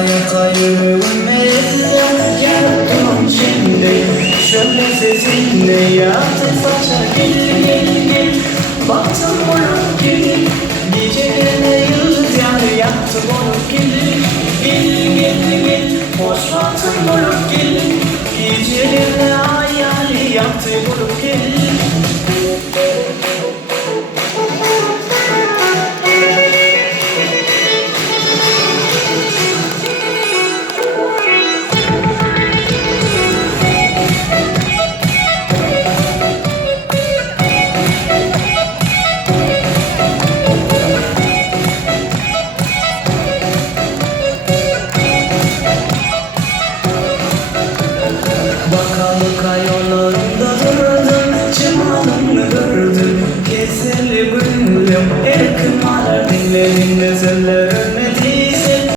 yaka yüreğime yaktım şimdi. Şöyle sesinle yaktı saça gel. Baktım olup gel. Gecelerine yıldız yanı yaktı olup gel. Boş baktım olup gel. Gecelerine ay yani yaktı olup gel. Baka baka yolları